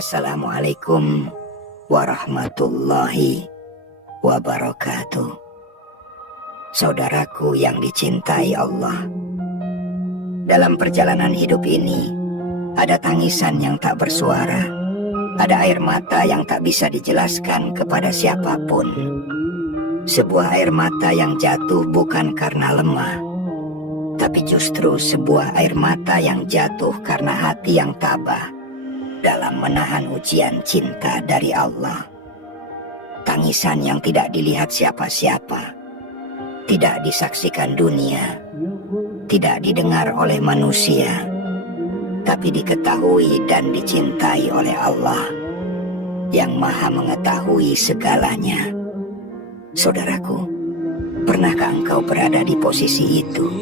Assalamualaikum warahmatullahi wabarakatuh. Saudaraku yang dicintai Allah, dalam perjalanan hidup ini ada tangisan yang tak bersuara, ada air mata yang tak bisa dijelaskan kepada siapapun. Sebuah air mata yang jatuh bukan karena lemah, tapi justru sebuah air mata yang jatuh karena hati yang tabah dalam menahan ujian cinta dari Allah. Tangisan yang tidak dilihat siapa-siapa, tidak disaksikan dunia, tidak didengar oleh manusia, tapi diketahui dan dicintai oleh Allah yang Maha mengetahui segalanya. Saudaraku, pernahkah engkau berada di posisi itu?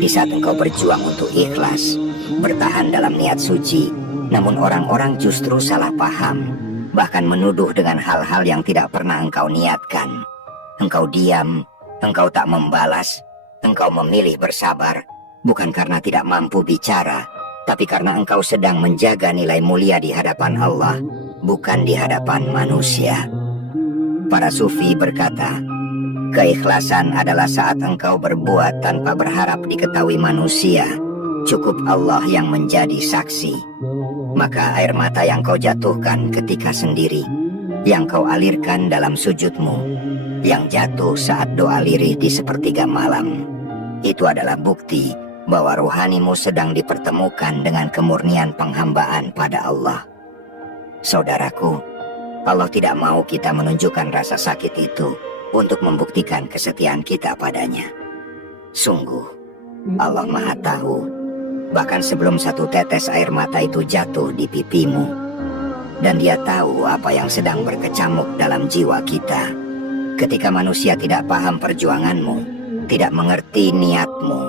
Di saat engkau berjuang untuk ikhlas, bertahan dalam niat suci, namun orang-orang justru salah paham, bahkan menuduh dengan hal-hal yang tidak pernah engkau niatkan. Engkau diam, engkau tak membalas, engkau memilih bersabar, bukan karena tidak mampu bicara, tapi karena engkau sedang menjaga nilai mulia di hadapan Allah, bukan di hadapan manusia. Para sufi berkata, keikhlasan adalah saat engkau berbuat tanpa berharap diketahui manusia, cukup Allah yang menjadi saksi. Maka air mata yang kau jatuhkan ketika sendiri, yang kau alirkan dalam sujudmu, yang jatuh saat doa lirih di sepertiga malam, itu adalah bukti bahwa rohanimu sedang dipertemukan dengan kemurnian penghambaan pada Allah. Saudaraku, Allah tidak mau kita menunjukkan rasa sakit itu untuk membuktikan kesetiaan kita padanya. Sungguh, Allah Maha Tahu, bahkan sebelum satu tetes air mata itu jatuh di pipimu, dan Dia tahu apa yang sedang berkecamuk dalam jiwa kita. Ketika manusia tidak paham perjuanganmu, tidak mengerti niatmu,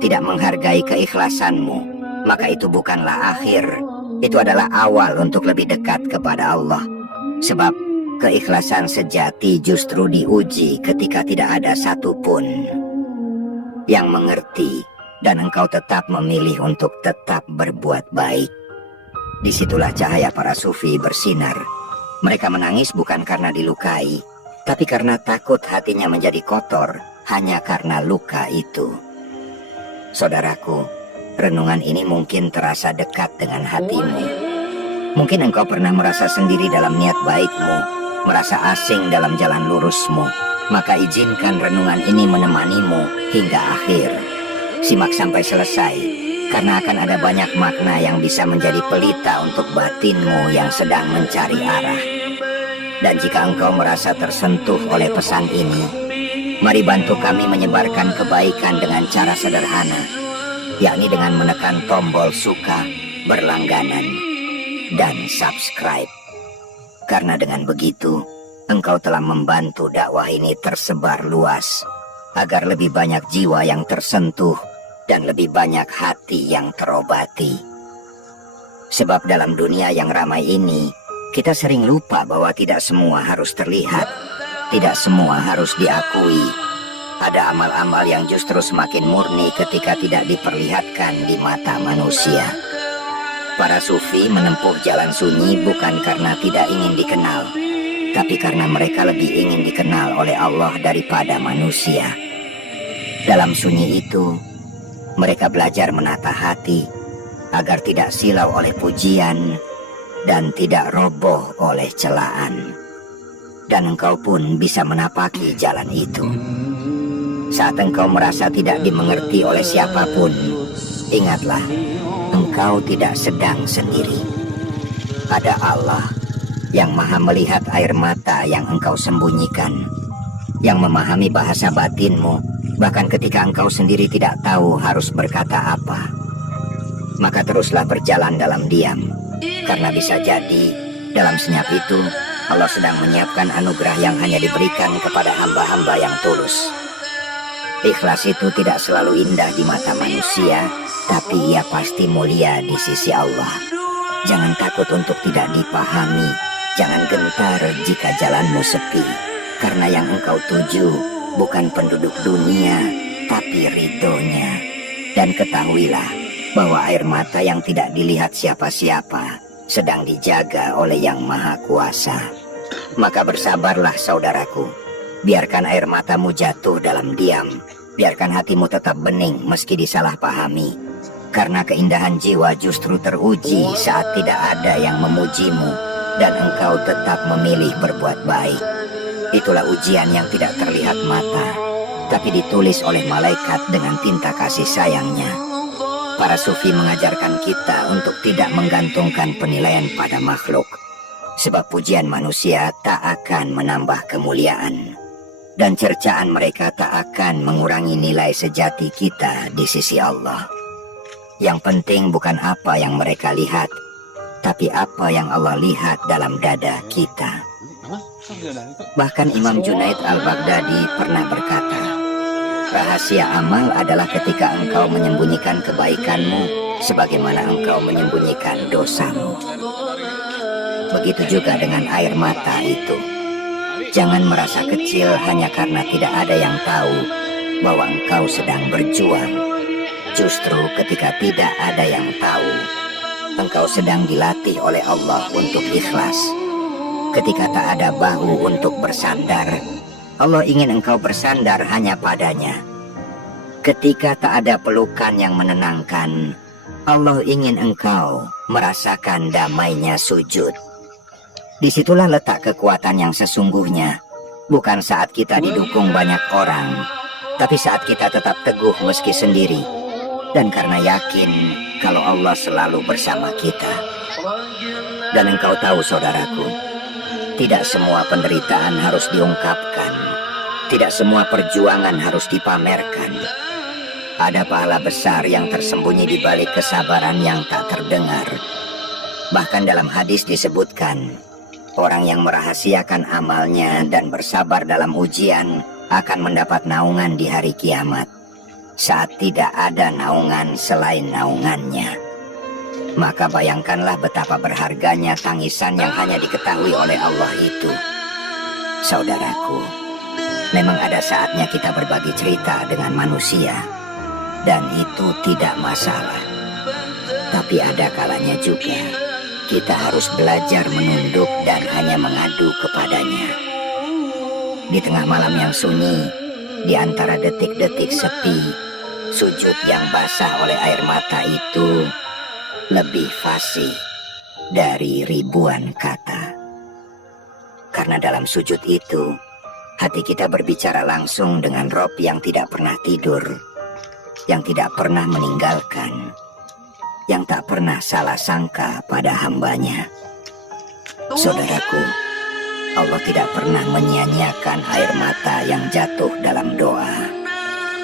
tidak menghargai keikhlasanmu, maka itu bukanlah akhir, itu adalah awal untuk lebih dekat kepada Allah. Sebab keikhlasan sejati justru diuji ketika tidak ada satupun yang mengerti, dan engkau tetap memilih untuk tetap berbuat baik. Disitulah cahaya para sufi bersinar. Mereka menangis bukan karena dilukai, tapi karena takut hatinya menjadi kotor hanya karena luka itu. Saudaraku, renungan ini mungkin terasa dekat dengan hatimu. Mungkin engkau pernah merasa sendiri dalam niat baikmu, merasa asing dalam jalan lurusmu. Maka izinkan renungan ini menemanimu hingga akhir. Simak sampai selesai, karena akan ada banyak makna yang bisa menjadi pelita untuk batinmu yang sedang mencari arah. Dan jika engkau merasa tersentuh oleh pesan ini, mari bantu kami menyebarkan kebaikan dengan cara sederhana, yakni dengan menekan tombol suka, berlangganan, dan subscribe. Karena dengan begitu, engkau telah membantu dakwah ini tersebar luas, agar lebih banyak jiwa yang tersentuh dan lebih banyak hati yang terobati. Sebab dalam dunia yang ramai ini, kita sering lupa bahwa tidak semua harus terlihat, tidak semua harus diakui. Ada amal-amal yang justru semakin murni ketika tidak diperlihatkan di mata manusia. Para sufi menempuh jalan sunyi bukan karena tidak ingin dikenal, tapi karena mereka lebih ingin dikenal oleh Allah daripada manusia. Dalam sunyi itu, mereka belajar menata hati agar tidak silau oleh pujian dan tidak roboh oleh celaan. Dan engkau pun bisa menapaki jalan itu. Saat engkau merasa tidak dimengerti oleh siapapun, ingatlah, engkau tidak sedang sendiri. Ada Allah yang Maha melihat air mata yang engkau sembunyikan, yang memahami bahasa batinmu, bahkan ketika engkau sendiri tidak tahu harus berkata apa. Maka teruslah berjalan dalam diam, karena bisa jadi dalam senyap itu Allah sedang menyiapkan anugerah yang hanya diberikan kepada hamba-hamba yang tulus. Ikhlas itu tidak selalu indah di mata manusia, tapi ia pasti mulia di sisi Allah. Jangan takut untuk tidak dipahami, jangan gentar jika jalanmu sepi, karena yang engkau tuju bukan penduduk dunia, tapi ridhonya. Dan ketahuilah bahwa air mata yang tidak dilihat siapa-siapa sedang dijaga oleh Yang Maha Kuasa. Maka bersabarlah saudaraku, biarkan air matamu jatuh dalam diam, biarkan hatimu tetap bening meski disalahpahami, karena keindahan jiwa justru teruji saat tidak ada yang memujimu dan engkau tetap memilih berbuat baik. Itulah ujian yang tidak terlihat mata, tapi ditulis oleh malaikat dengan tinta kasih sayangnya. Para sufi mengajarkan kita untuk tidak menggantungkan penilaian pada makhluk, sebab pujian manusia tak akan menambah kemuliaan, dan cercaan mereka tak akan mengurangi nilai sejati kita di sisi Allah. Yang penting bukan apa yang mereka lihat, tapi apa yang Allah lihat dalam dada kita. Bahkan Imam Junaid al-Baghdadi pernah berkata, rahasia amal adalah ketika engkau menyembunyikan kebaikanmu sebagaimana engkau menyembunyikan dosamu. Begitu juga dengan air mata itu. Jangan merasa kecil hanya karena tidak ada yang tahu bahwa engkau sedang berjuang. Justru ketika tidak ada yang tahu, engkau sedang dilatih oleh Allah untuk ikhlas. Ketika tak ada bahu untuk bersandar, Allah ingin engkau bersandar hanya padanya. Ketika tak ada pelukan yang menenangkan, Allah ingin engkau merasakan damainya sujud. Disitulah letak kekuatan yang sesungguhnya, bukan saat kita didukung banyak orang, tapi saat kita tetap teguh meski sendiri, dan karena yakin kalau Allah selalu bersama kita. Dan engkau tahu saudaraku, tidak semua penderitaan harus diungkapkan, tidak semua perjuangan harus dipamerkan. Ada pahala besar yang tersembunyi di balik kesabaran yang tak terdengar. Bahkan dalam hadis disebutkan, orang yang merahasiakan amalnya dan bersabar dalam ujian akan mendapat naungan di hari kiamat, saat tidak ada naungan selain naungannya. Maka bayangkanlah betapa berharganya tangisan yang hanya diketahui oleh Allah itu. Saudaraku, memang ada saatnya kita berbagi cerita dengan manusia, dan itu tidak masalah. Tapi ada kalanya juga kita harus belajar menunduk dan hanya mengadu kepadanya. Di tengah malam yang sunyi, di antara detik-detik sepi, sujud yang basah oleh air mata itu lebih fasih dari ribuan kata. Karena dalam sujud itu, hati kita berbicara langsung dengan Rob yang tidak pernah tidur, yang tidak pernah meninggalkan, yang tak pernah salah sangka pada hambanya. Saudaraku, Allah tidak pernah menyia-nyiakan air mata yang jatuh dalam doa.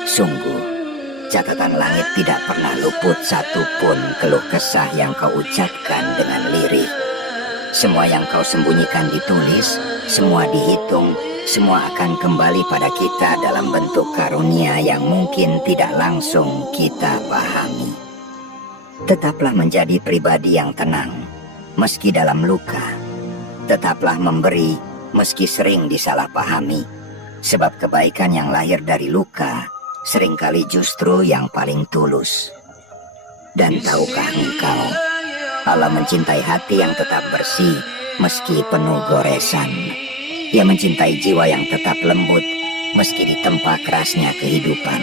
Sungguh, catatan langit tidak pernah luput satupun keluh kesah yang kau ucapkan dengan lirih. Semua yang kau sembunyikan ditulis, semua dihitung, semua akan kembali pada kita dalam bentuk karunia yang mungkin tidak langsung kita pahami. Tetaplah menjadi pribadi yang tenang, meski dalam luka. Tetaplah memberi, meski sering disalahpahami. Sebab kebaikan yang lahir dari luka seringkali justru yang paling tulus. Dan tahukah engkau, Allah mencintai hati yang tetap bersih meski penuh goresan. Ia mencintai jiwa yang tetap lembut meski ditempa kerasnya kehidupan.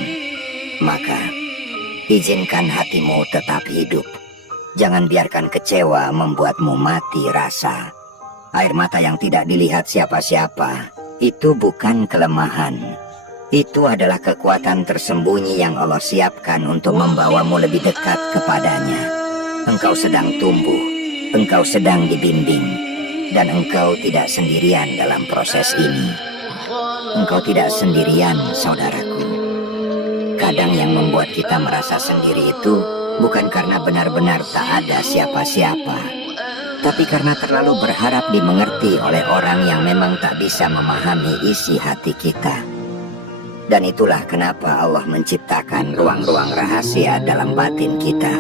Maka, izinkan hatimu tetap hidup. Jangan biarkan kecewa membuatmu mati rasa. Air mata yang tidak dilihat siapa-siapa itu bukan kelemahan. Itu adalah kekuatan tersembunyi yang Allah siapkan untuk membawamu lebih dekat kepadanya. Engkau sedang tumbuh, engkau sedang dibimbing, dan engkau tidak sendirian dalam proses ini. Engkau tidak sendirian, saudaraku. Kadang yang membuat kita merasa sendiri itu bukan karena benar-benar tak ada siapa-siapa, tapi karena terlalu berharap dimengerti oleh orang yang memang tak bisa memahami isi hati kita. Dan itulah kenapa Allah menciptakan ruang-ruang rahasia dalam batin kita.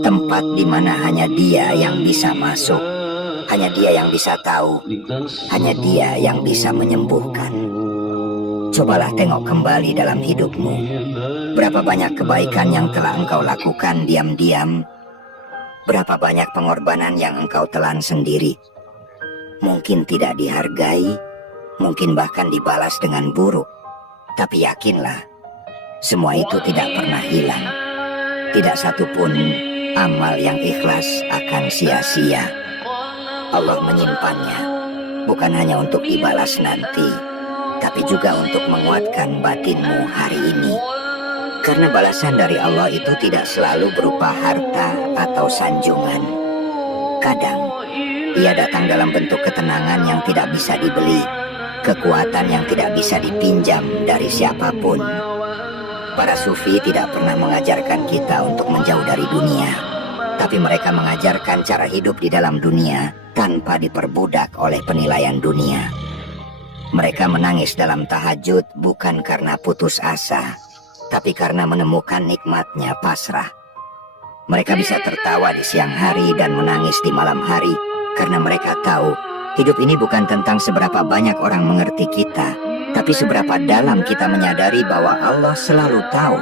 Tempat di mana hanya Dia yang bisa masuk, hanya Dia yang bisa tahu, hanya Dia yang bisa menyembuhkan. Cobalah tengok kembali dalam hidupmu. Berapa banyak kebaikan yang telah engkau lakukan diam-diam, Berapa banyak pengorbanan yang engkau telan sendiri. Mungkin tidak dihargai, mungkin bahkan dibalas dengan buruk. Tapi yakinlah, semua itu tidak pernah hilang. Tidak satupun amal yang ikhlas akan sia-sia. Allah menyimpannya, bukan hanya untuk dibalas nanti, tapi juga untuk menguatkan batinmu hari ini. Karena balasan dari Allah itu tidak selalu berupa harta atau sanjungan. Kadang, ia datang dalam bentuk ketenangan yang tidak bisa dibeli, kekuatan yang tidak bisa dipinjam dari siapapun. Para sufi tidak pernah mengajarkan kita untuk menjauh dari dunia, tapi mereka mengajarkan cara hidup di dalam dunia tanpa diperbudak oleh penilaian dunia. Mereka menangis dalam tahajud bukan karena putus asa, tapi karena menemukan nikmatnya pasrah. Mereka bisa tertawa di siang hari dan menangis di malam hari karena mereka tahu hidup ini bukan tentang seberapa banyak orang mengerti kita, tapi seberapa dalam kita menyadari bahwa Allah selalu tahu.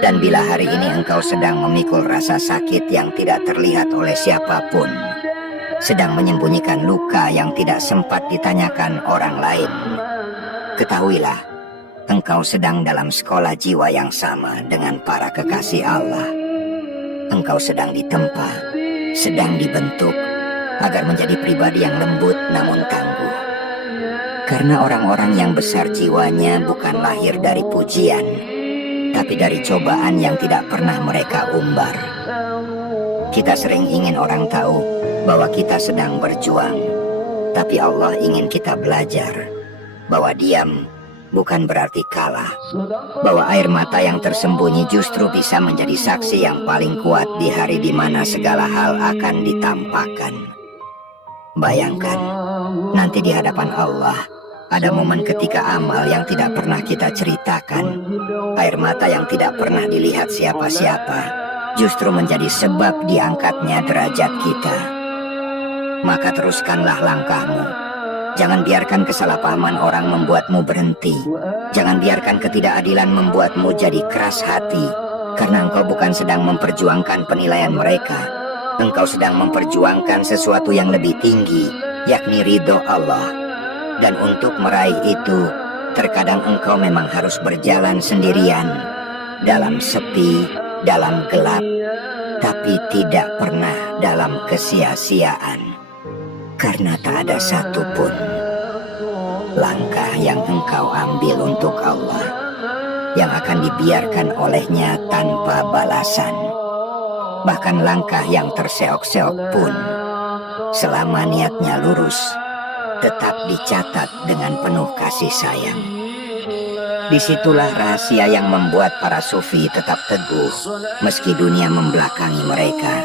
Dan bila hari ini engkau sedang memikul rasa sakit yang tidak terlihat oleh siapapun, sedang menyembunyikan luka yang tidak sempat ditanyakan orang lain, ketahuilah, engkau sedang dalam sekolah jiwa yang sama dengan para kekasih Allah. Engkau sedang ditempa, sedang dibentuk, agar menjadi pribadi yang lembut namun tangguh. Karena orang-orang yang besar jiwanya bukan lahir dari pujian, tapi dari cobaan yang tidak pernah mereka umbar. Kita sering ingin orang tahu bahwa kita sedang berjuang, tapi Allah ingin kita belajar bahwa diam bukan berarti kalah, bahwa air mata yang tersembunyi justru bisa menjadi saksi yang paling kuat di hari di mana segala hal akan ditampakkan. Bayangkan, nanti di hadapan Allah ada momen ketika amal yang tidak pernah kita ceritakan, air mata yang tidak pernah dilihat siapa-siapa, justru menjadi sebab diangkatnya derajat kita. Maka teruskanlah langkahmu. Jangan biarkan kesalahpahaman orang membuatmu berhenti. Jangan biarkan ketidakadilan membuatmu jadi keras hati. Karena engkau bukan sedang memperjuangkan penilaian mereka. Engkau sedang memperjuangkan sesuatu yang lebih tinggi, yakni ridho Allah. Dan untuk meraih itu, terkadang engkau memang harus berjalan sendirian, dalam sepi, dalam gelap, tapi tidak pernah dalam kesia-siaan. Karena tak ada satupun langkah yang engkau ambil untuk Allah yang akan dibiarkan olehnya tanpa balasan. Bahkan langkah yang terseok-seok pun, selama niatnya lurus, tetap dicatat dengan penuh kasih sayang. Disitulah rahasia yang membuat para sufi tetap teguh meski dunia membelakangi mereka.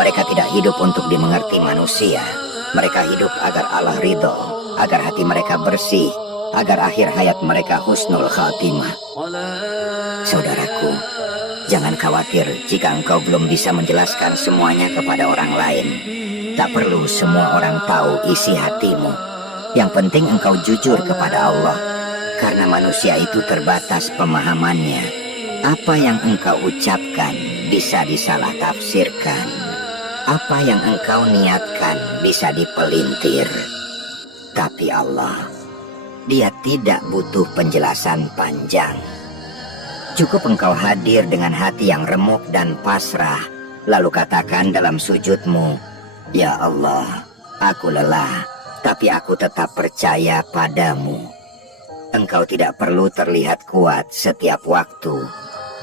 Mereka tidak hidup untuk dimengerti manusia. Mereka hidup agar Allah ridho, agar hati mereka bersih, agar akhir hayat mereka husnul khatimah. Saudaraku, jangan khawatir jika engkau belum bisa menjelaskan semuanya kepada orang lain. Tak perlu semua orang tahu isi hatimu. Yang penting engkau jujur kepada Allah, karena manusia itu terbatas pemahamannya. Apa yang engkau ucapkan bisa disalah tafsirkan. Apa yang engkau niatkan bisa dipelintir. Tapi Allah, Dia tidak butuh penjelasan panjang. Cukup engkau hadir dengan hati yang remuk dan pasrah, lalu katakan dalam sujudmu, "Ya Allah, aku lelah, tapi aku tetap percaya padamu." Engkau tidak perlu terlihat kuat setiap waktu.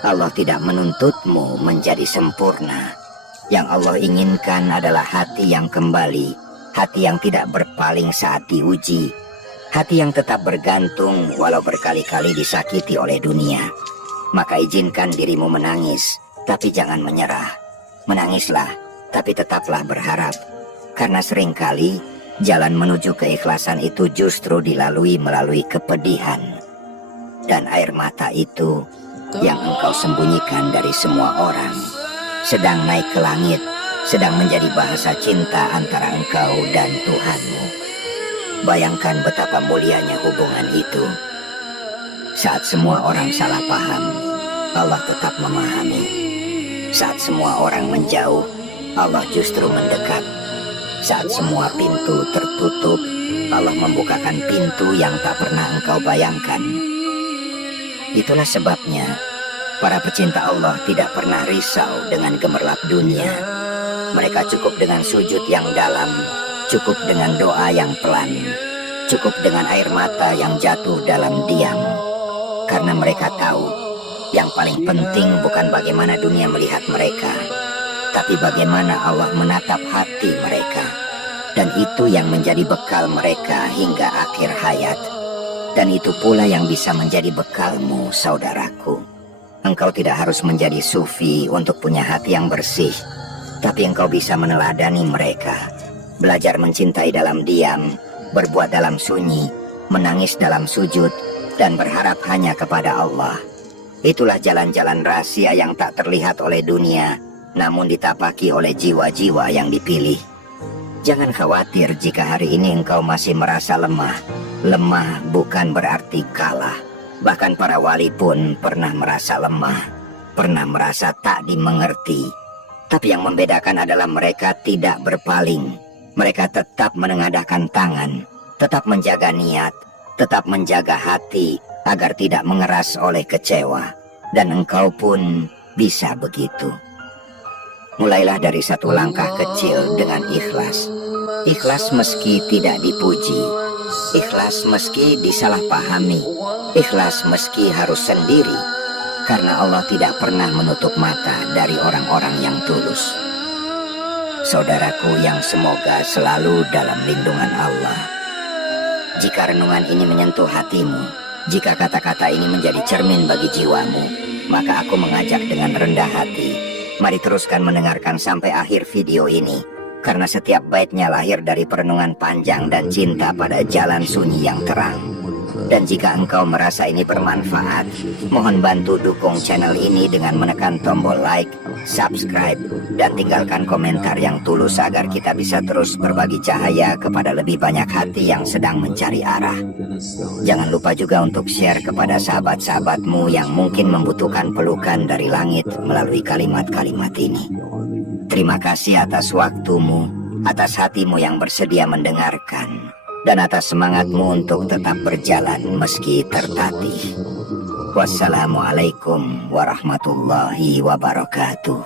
Allah tidak menuntutmu menjadi sempurna. Yang Allah inginkan adalah hati yang kembali, hati yang tidak berpaling saat diuji, hati yang tetap bergantung walau berkali-kali disakiti oleh dunia. Maka izinkan dirimu menangis, tapi jangan menyerah. Menangislah, tapi tetaplah berharap. Karena seringkali jalan menuju keikhlasan itu justru dilalui melalui kepedihan. Dan air mata itu yang engkau sembunyikan dari semua orang sedang naik ke langit, sedang menjadi bahasa cinta antara engkau dan Tuhanmu. Bayangkan betapa mulianya hubungan itu. Saat semua orang salah paham, Allah tetap memahami. Saat semua orang menjauh, Allah justru mendekat. Saat semua pintu tertutup, Allah membukakan pintu yang tak pernah engkau bayangkan. Itulah sebabnya para pecinta Allah tidak pernah risau dengan gemerlap dunia. Mereka cukup dengan sujud yang dalam, cukup dengan doa yang pelan, cukup dengan air mata yang jatuh dalam diam. Karena mereka tahu yang paling penting bukan bagaimana dunia melihat mereka, tapi bagaimana Allah menatap hati mereka. Dan itu yang menjadi bekal mereka hingga akhir hayat. Dan itu pula yang bisa menjadi bekalmu, saudaraku. Engkau tidak harus menjadi sufi untuk punya hati yang bersih, tapi engkau bisa meneladani mereka. Belajar mencintai dalam diam, berbuat dalam sunyi, menangis dalam sujud, dan berharap hanya kepada Allah. Itulah jalan-jalan rahasia yang tak terlihat oleh dunia, namun ditapaki oleh jiwa-jiwa yang dipilih. Jangan khawatir jika hari ini engkau masih merasa lemah. Lemah bukan berarti kalah. Bahkan para wali pun pernah merasa lemah, pernah merasa tak dimengerti. Tapi yang membedakan adalah mereka tidak berpaling. Mereka tetap menengadahkan tangan, tetap menjaga niat, tetap menjaga hati, agar tidak mengeras oleh kecewa. Dan engkau pun bisa begitu. Mulailah dari satu langkah kecil dengan ikhlas. Ikhlas meski tidak dipuji. Ikhlas meski disalahpahami. Ikhlas meski harus sendiri. Karena Allah tidak pernah menutup mata dari orang-orang yang tulus. Saudaraku yang semoga selalu dalam lindungan Allah. Jika renungan ini menyentuh hatimu, jika kata-kata ini menjadi cermin bagi jiwamu, maka aku mengajak dengan rendah hati, mari teruskan mendengarkan sampai akhir video ini, karena setiap baitnya lahir dari perenungan panjang dan cinta pada jalan sunyi yang terang. Dan jika engkau merasa ini bermanfaat, mohon bantu dukung channel ini dengan menekan tombol like, subscribe, dan tinggalkan komentar yang tulus agar kita bisa terus berbagi cahaya kepada lebih banyak hati yang sedang mencari arah. Jangan lupa juga untuk share kepada sahabat-sahabatmu yang mungkin membutuhkan pelukan dari langit melalui kalimat-kalimat ini. Terima kasih atas waktumu, atas hatimu yang bersedia mendengarkan, dan atas semangatmu untuk tetap berjalan meski tertatih. Wassalamualaikum warahmatullahi wabarakatuh.